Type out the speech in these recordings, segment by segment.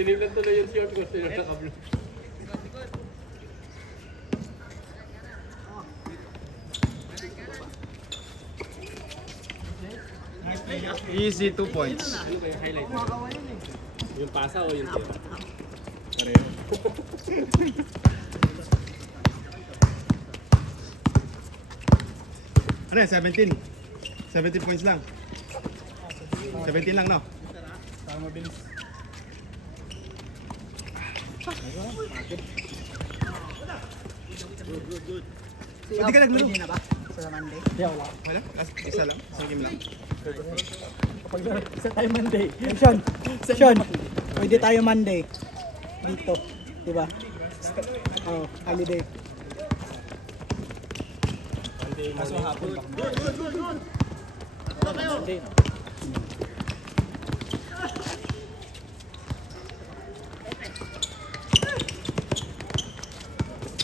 Tiniplan tuloy yung short ko. Tinakablo. Easy 2 points. Ano ba yung highlight? Yung pasa o yung tira? Pareho. Ano yan? 17? 17 points lang. 17 lang, no? Para mabilis. Hindi ka naglaro. Pwede na ba? Sa Monday? Hindi, wala. Wala? Isa lang? Isang game lang? Isa tayo Monday. Sean, pwede tayo Monday. Dito. Diba? Oh, holiday. Kaso hapon pa. Monday, no?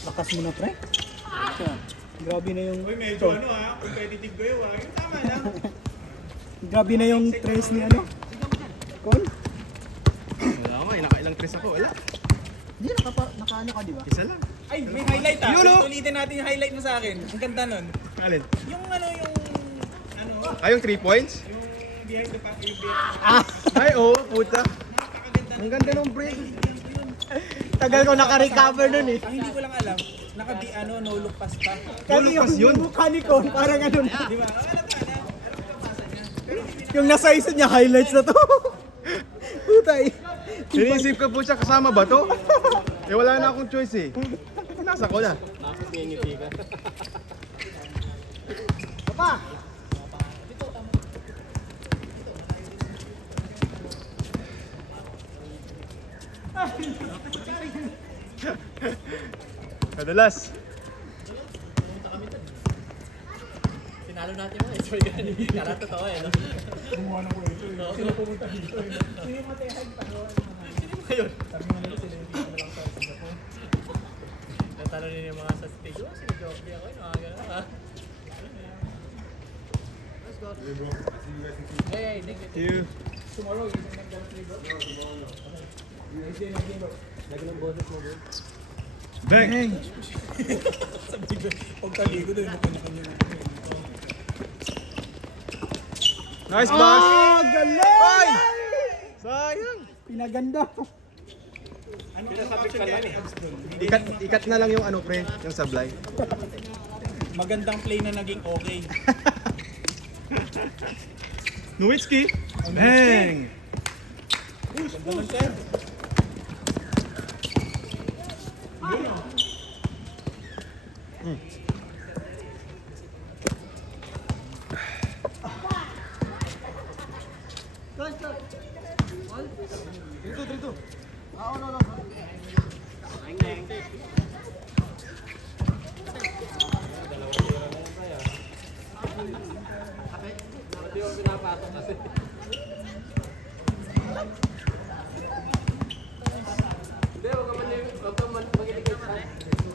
Lakas mo na, pre. Grabe na yung... Uy, medyo ano ha? Competitive kayo ha? Yung tama lang. Grabe na yung trace ni ano. Kon? Wala nga, nakailang tres ako. Wala. Hindi, naka-ano ka, diba? Isa lang. Ay, may highlight ah. Yun, oh. Ulitin natin yung highlight mo sa akin. Ang ganda nun. Alin? Yung ano, yung... Ano? Ah, yung 3 points? Yung behind the pack, yung Ah! Ay, oo, puta. Ang ganda ng break. Tagal ko naka-recover nun eh. Ang hindi ko lang alam, ano, no look pass pa. Kasi Pass yun. yung mukha ni Kon, parang ano na. Di ba? Ano pa na? Yung nasa isa niya, highlights na to. Putay. Sinisip ko po siya, kasama ba to? Eh wala na akong choice eh. Nasa ko na. Tapos ngingiti ka. Papa! Kadalas. Tinalo natin mo. Ito yung kala totoo eh. No? Gumawa ng kwento eh. Sino pumunta dito eh. Sino yung matehan pa no? Sino ba yun? Sabi mo nila sila yung ano lang sa Singapore. Natalo rin yung mga sa stage. Oh, si Jockey ako. Mga gano'n ha. Let's go. Hey, thank you. See you. Tomorrow, isang nagdalang libo. Lagi ng boses mo, bro. Bang! Sabi ko, pagkaligo doon, kanya-kanya na. Nice pass! Ah, galing! Ay! Sayang! Pinaganda. Ano Pinasabik ka lang eh. Ikat na lang yung ano pre, yung sablay. Magandang play na naging okay. Nowitzki! Bang! Ganda ng sir. Dito, dito. Hindi mo pinapasok kasi. Hindi, huwag ka mag-iligay sa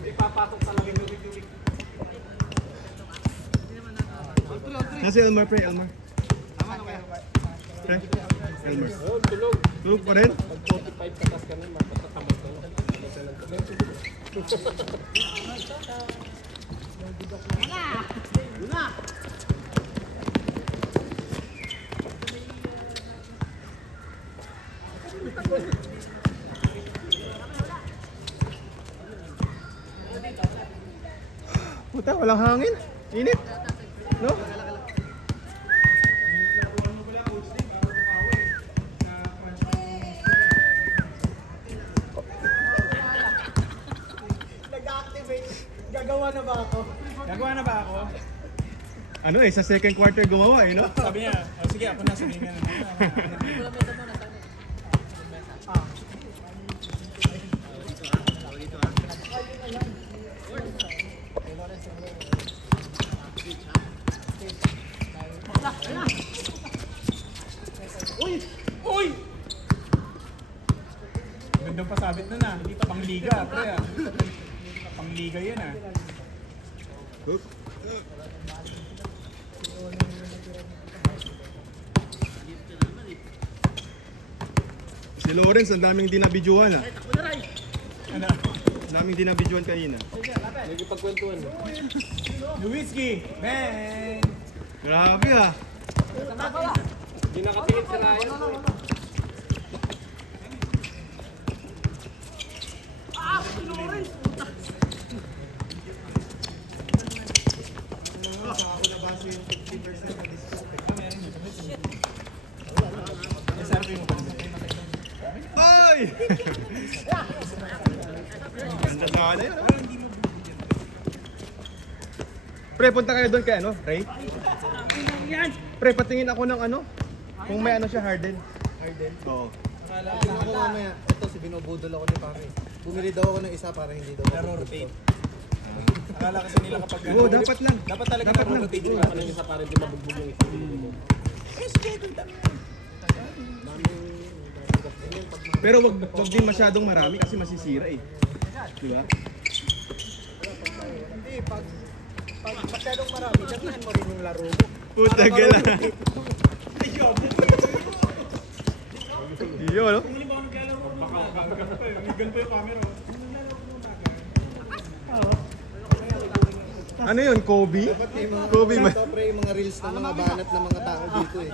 ipapasok talaga yung tubig. Nasa Elmar pre, Elmar. Pre, Elmar. Oh, tulog. Tulog pa rin? Pag 45 katas ka nun, mapatatamad ka nun. Puta, walang hangin. Init. No? Nag-activate. Gagawa na ba ako? Gagawa na ba ako? Ano eh, sa second quarter gumawa eh, no? Sabi niya, oh, sige ako na, sabihin ka na. Uy! Gandang pasabit na na. Pangliga, pre ah. Pangliga yun ah. Si Lawrence, ang daming di nabidyohan ah. Ano? Ang daming di nabidyohan kanina. Nagipagkwentuhan. Lewinsky! Man! Grabe ah. Hindi nakatingin si Ryan. SRP mo ba? Ay! Ganda sana yun. ah. Pre, punta kayo doon kay ano, Ray? Pre, patingin ako ng ano, kung may ano siya, Harden. Harden. Oo. Tingnan ko mamaya. Ito, si binubudol ako ni Pare. Bumili daw ako ng isa para hindi daw Laro rotate. Akala kasi nila kapag Oo, dapat lang. Dapat talaga Dapat laro lang. rotate Hindi yung pa isa para di mabugbog yung isa. Pero wag din masyadong marami kasi masisira eh. Di ba? Hindi, pag masyadong marami, dagdagan mo rin yung laro mo. Puta gala. Iyo, no? Ano yun, Kobe? Kobe ba? Ito, pre, yung mga reels ng mga banat ng mga tao dito eh.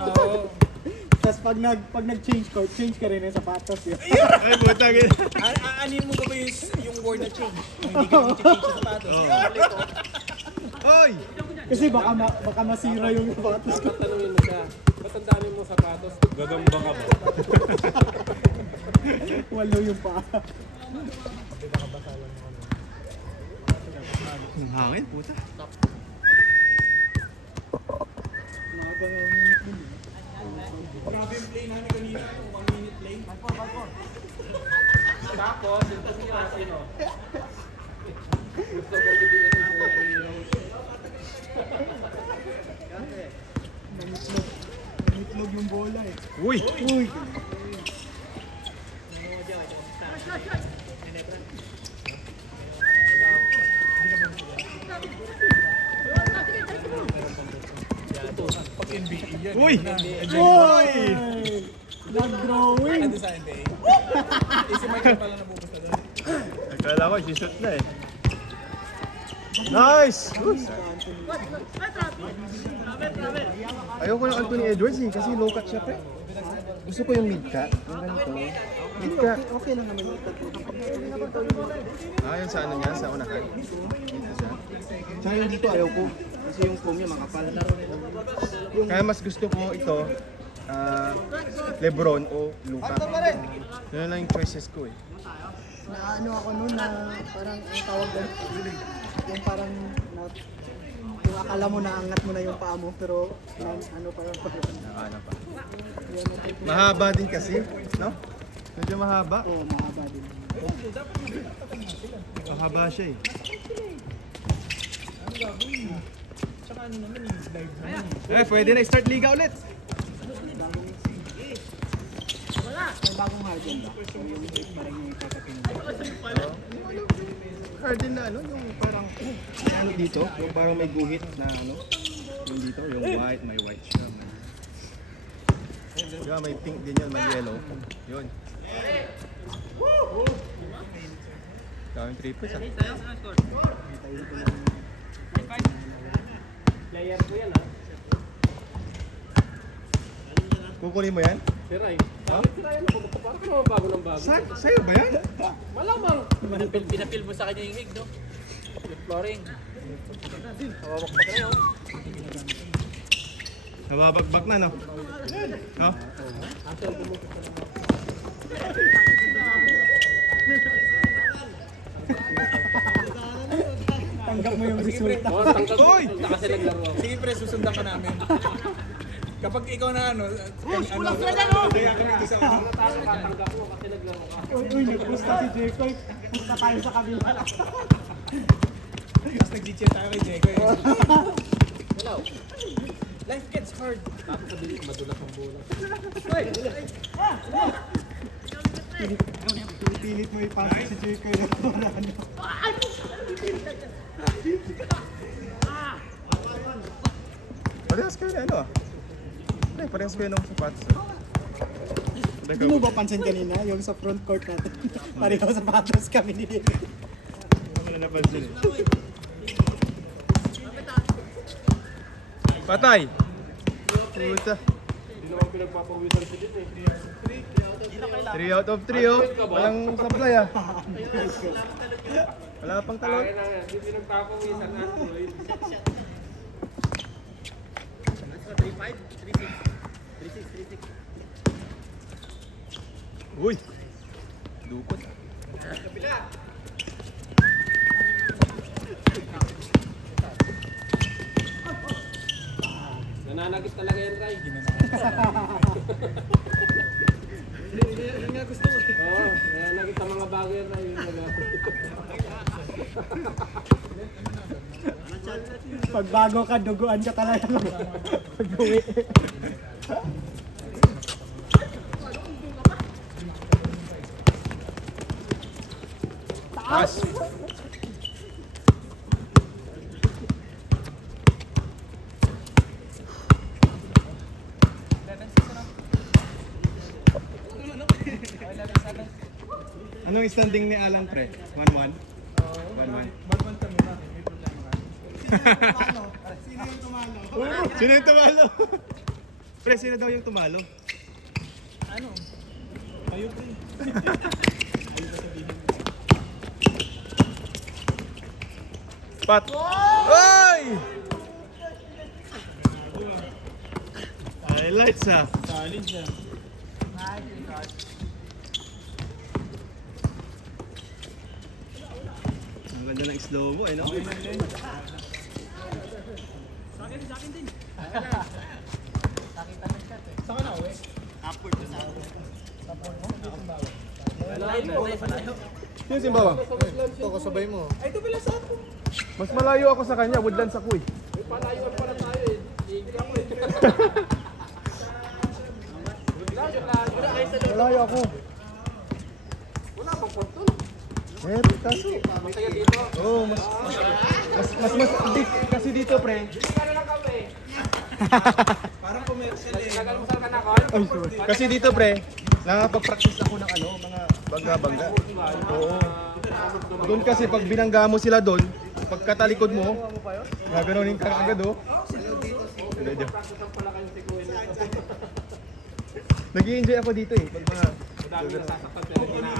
Tapos pag nag-change court, change ka rin ng sapatos yun. Ay, puta gala. Aanin mo ba ba yung word na change? Kung hindi ka mag-change sa sapatos. Oy! Kasi baka masira yung sapatos ko. Dapat tanungin mo siya. Ba't ang dami mong sapatos? Gagamba ka ba? Walo yung paa. Ang hangin, puta. Grabe yung play namin kanina. 1 minute play. Tapos, ito si Asino. Gusto ko gidiin yung Itlog yung bola eh. Uy! Uy! Pag NBA yan. Uy! Uy! Nag-drawing! Ano sa NBA? Si Michael pala napupunta doon. Akala ko, sisot na eh. Nice! Good. Ayoko ng Anthony Edwards eh, kasi low cut siya pre. Gusto ko yung mid cut. Yung ganito. Mid cut. Okay lang naman yung tatlo. Ah, yun sa ano niya, sa unahan. Dito siya. Tsaka yung dito ayaw ko. Kasi yung foam niya makapal. Kaya mas gusto ko ito, Lebron o Luka. Yun lang yung choices ko eh. Na ano ako noon na parang ang tawag doon. Yung parang yung akala mo na angat mo na yung paa mo pero ano pa yung Nakana pa. Mahaba din kasi, no? Medyo mahaba. Oo, mahaba din. Mahaba siya eh. Tsaka ano naman yung live naman. Eh, pwede na i-start liga ulit. May bagong Harden ba? So yung parang yung kakapin. Harden na ano, yung parang ano dito, yung parang may guhit na ano. Yung dito, yung white, may white siya. Diba, may pink din yun, may yellow. Yun. Daming triples ah. player ko yan, ha? Kukunin mo yan? Si Ray. Bakit si Ryan ako? Parang ka naman bago ng bago. Sa'yo ba yan? Malamang. Pinapil mo sa kanya yung hig, no? Yung flooring. Hawak pa kayo. Nababagbak na, no? No? Tanggap mo yung resulta. Oh, tangkal Hoy! ko kasi naglaro ako. Sige pre, susundan ka namin. Kapag ikaw na ano, kaya kami dito sa ano. Tatanggap ko kasi naglaro ka. Uy, nagpusta si Jekoy. Pusta tayo sa kabila. Tapos nag-cheer tayo kay Jeko eh. Hello. Life gets hard. Tapos sabihin, madulas ang bola. Pilit mo ipasok si Jekoy. Parehas kayo na ano ah. Parehas kayo ng sapatos. Hindi mo ba pansin kanina yung sa front court natin? Pareho sapatos kami ni David. Wala napansin eh. Patay! Puta. Hindi naman pinagpapawisan si Din eh. 3 out of 3 oh. Walang supply ah. Wala pang talon. Kaya na yan, hindi pinagpapawisan na. Uy! Dukot. Nananagit talaga yan, Ray. Yun nga gusto ko. Oo, nananagit ang mga bagay yan, Ray. Pag bago ka, duguan ka talaga. Pag-uwi. Taas! Anong standing ni Alan pre? 1-1? 1-1. Sino yung tumalo? Pre, sino daw yung tumalo? Kayo pre. Pat! Oy! Highlights ha. Salin siya. Ang ganda ng slow mo eh, no? Sino simbawa? Ito, kasabay mo. Mas malayo ako sa kanya, woodlands ako eh. Palayuan pala tayo eh. Hindi ako eh. Malayo ako. Wala bang porto? Eh, kaso. Masaya dito. Oo, kasi dito pre. Hindi ka na lang kami. Parang commercial eh. Nagalusal ka na, Col? Kasi dito pre, nakapag-practice ako ng mga bangga-bangga. Oo. Doon kasi pag binangga mo sila doon, pagkatalikod mo, gaganunin ka agad oh. Nag-i-enjoy ako dito eh. Pag mga Madami na sasaktan pero hindi na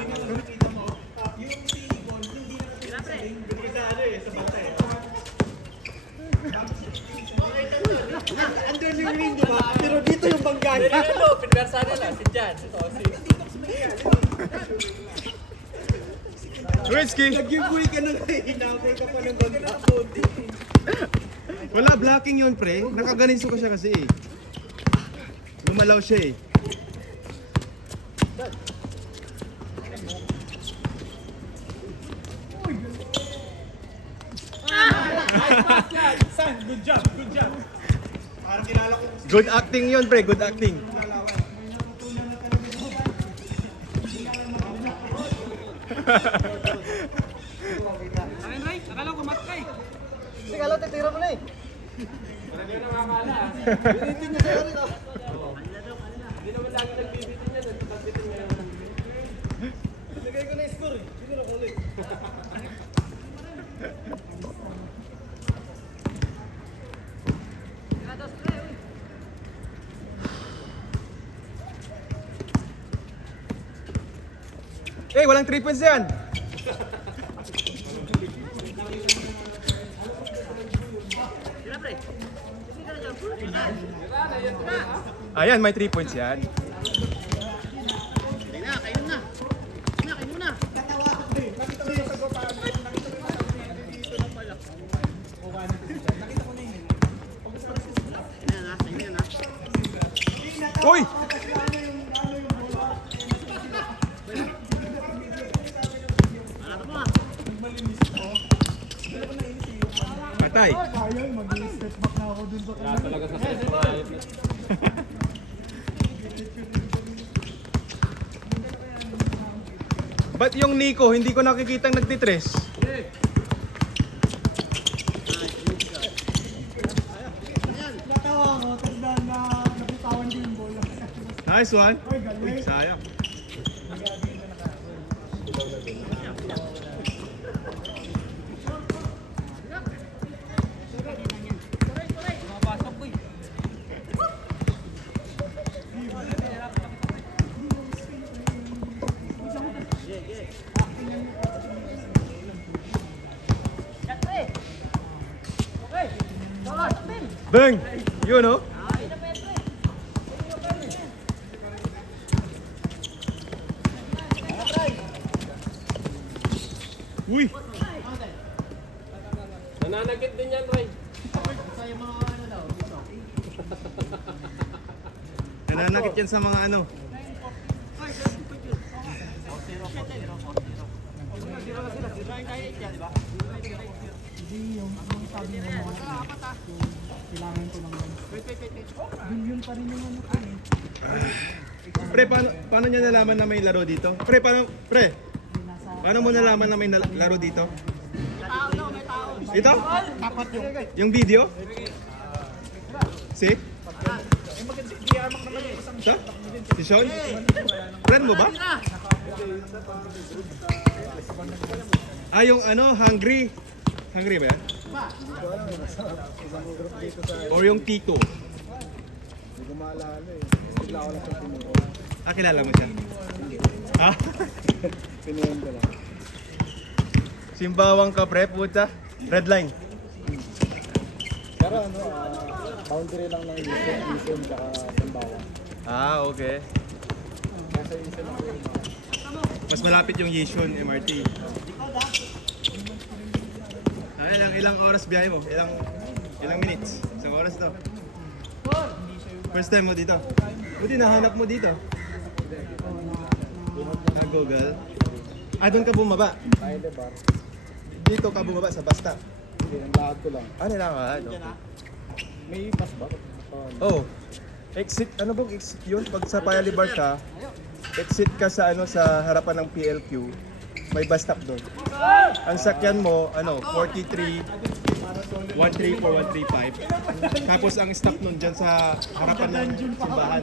Andun yung ring, di ba? Pero dito yung banggaan. pinversa nila, si Jan. Whiskey! Nag-giveaway ka na rin. Hinabol ka pa ng bangga. Wala, blocking yun pre. Nakaganiso ka siya kasi eh. Lumalaw siya eh. San, good job, good job. Parang kilala ko. Good acting yun pre, good acting. Akin, Ray. Akala ko matkay. Sige, alo, titira mo na eh. Marami na nakakala. Binitin niya sa'yo rin ah. Hindi naman lagi nagbibitin yan. Nagbibitin ngayon. Lagay ko na yung score eh. Sige na ulit. Eh, walang 3 points yan. Ayan, may 3 points yan. Uy! Patay. Ayun, mag-step back na ako dun sa Wala talaga sa set mga ayot na. Ba't yung Nico, hindi ko nakikitang nagtitres? natawa ko, tapos na nabitawan ko yung bola. Nice one. Uy, sayang. Bang! Yun, no? Uy! Nananagit din yan, Ray. Nananakit yan sa mga ano. Hindi yung sabi mo kailangan ko lang yan. Billion pa rin yung ano ko eh. Pre, paano niya nalaman na may laro dito? Pre, paano mo nalaman na may laro dito? Ito? Yung video? Si? Siya? Si Sean? Friend mo ba? Ah, yung ano, Hungry. Hungry ba yan? Or yung Tito? Hindi ko maalala eh. Bigla ko lang sa tinuro. Ah, kilala mo siya? Ah? Pinuhin ko lang. Simbawang ka, pre, puta. Red line. Pero ano, boundary lang ng Luzon tsaka Sambawang. Ah, okay. Nasa isa lang yun. Mas malapit yung Yishun, MRT. Ah, ilang oras biyahe mo? Ilang minutes? Isang oras to. First time mo dito? Buti nahanap mo dito. Ah, Google. Ah, doon ka bumaba. Tayo de bar. Dito ka bumaba sa basta. Hindi, nanglaad ko lang. Ah, nilakad. Okay. May bus ba? Oh. Exit, ano bang exit yun? Pag sa Paya Libar ka, exit ka sa ano sa harapan ng PLQ. May bus stop doon. Ang sakyan mo, ano, 43 134, 135. Tapos ang stop nun dyan sa harapan ng simbahan.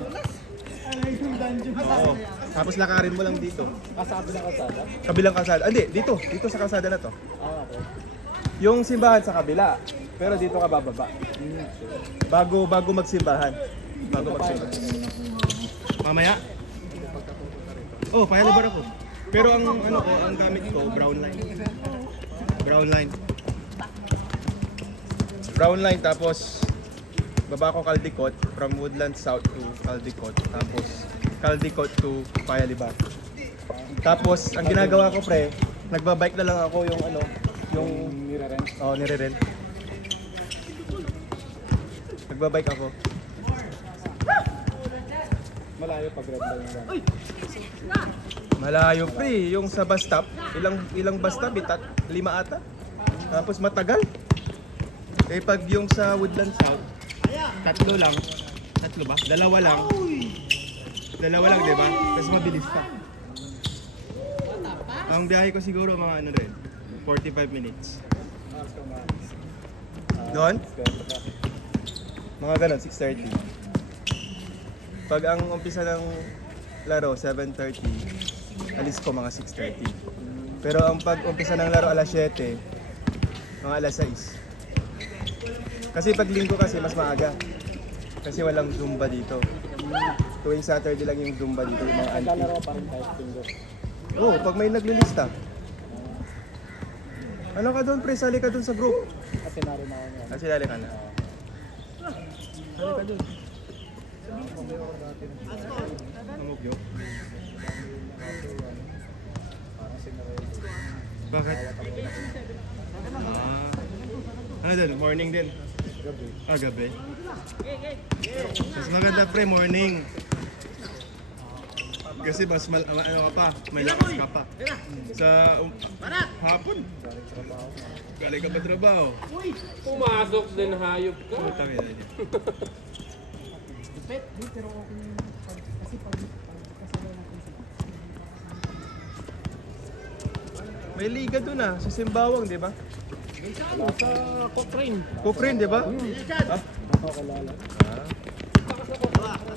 Oo. Tapos lakarin mo lang dito. Kasabi ng kalsada? Kabilang kalsada. Ah, hindi, dito sa kalsada na to. Ah, okay. Yung simbahan sa kabila. Pero dito ka bababa. Bago magsimbahan. Bago magsimbahan. Mamaya? Oh, Paya Libar ako. Pero ang ano ko, ang gamit ko, brown line. Brown line. Brown line, tapos baba ko Caldicot, from Woodland South to Caldicot, tapos Caldicot to Paya Libar. Tapos ang ginagawa ko, pre, nagbabike na lang ako yung ano, yung Nire-rent. nire-rent. Nagbabike ako. Malayo pag red line lang. Malayo, pre, yung sa bus stop, ilang bus stop, 5 ata. Tapos matagal. Eh pag yung sa Woodland South, 3 lang. 3 ba? 2 lang. 2 lang, di ba? Tapos mabilis pa. Ang biyahe ko siguro mga ano rin, 45 minutes. Doon? Mga ganun, 6:30. Pag ang umpisa ng laro, 7:30, alis ko mga 6:30. Pero ang pag umpisa ng laro alas 7, mga alas 6. Kasi pag linggo kasi mas maaga. Kasi walang Zumba dito. Tuwing Saturday lang yung Zumba dito, yung mga auntie. Lalaro pa rin kahit linggo. Oo, pag may naglilista. Ano ka doon, pre? Sali ka doon sa group. Kasi narin ako niyan. Kasi lali ka na. Sali ka doon. Amugyo. Bakit? Ano doon? Morning din? Gabi. Ah, gabi. Mas maganda, pre, morning. Kasi mas ano ka pa, may lakas ka pa. Sa hapon. Galing ka pa trabaho. Pumasok din, hayop ka. Putang ina niya. Pero okay yun. Kasi pag kasalanan natin sa May liga doon ah, sa Simbawang, di ba? Sa Cochrane. Cochrane, di ba? Ah? Ako kilala.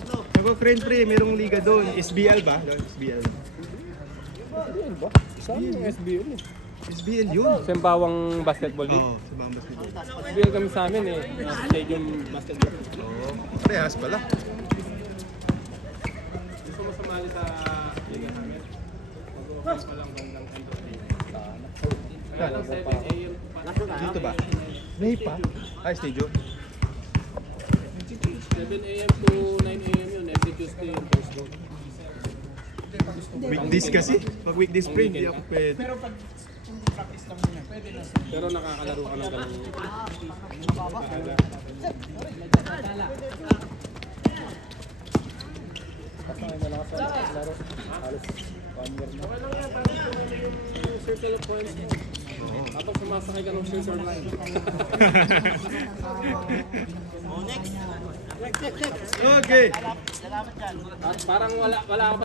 Nagpa-friend pre, merong liga doon. SBL ba? Doon, SBL. Saan yung SBL eh? SBL yun. Sembawang Basketball League. Oo, sa mga basketball. SBL kami sa amin eh. Stadium Basketball. Oo, parehas pala. Gusto mo sumali sa liga namin? Mag-office pa lang bandang entertainment. Kaya lang 7 a.m. Dito ba? May pa? Ay, stadium. 7 a.m. to 9 a.m. yun. Every Tuesday and Thursday. Weekdays kasi. Pag weekdays pre, hindi ako pwede. Pero nakakalaro ka ng ganun. Okay lang yan, parang yung circle of points mo. Kapag sumasakay ka ng scissor line. Okay. Parang wala ka pa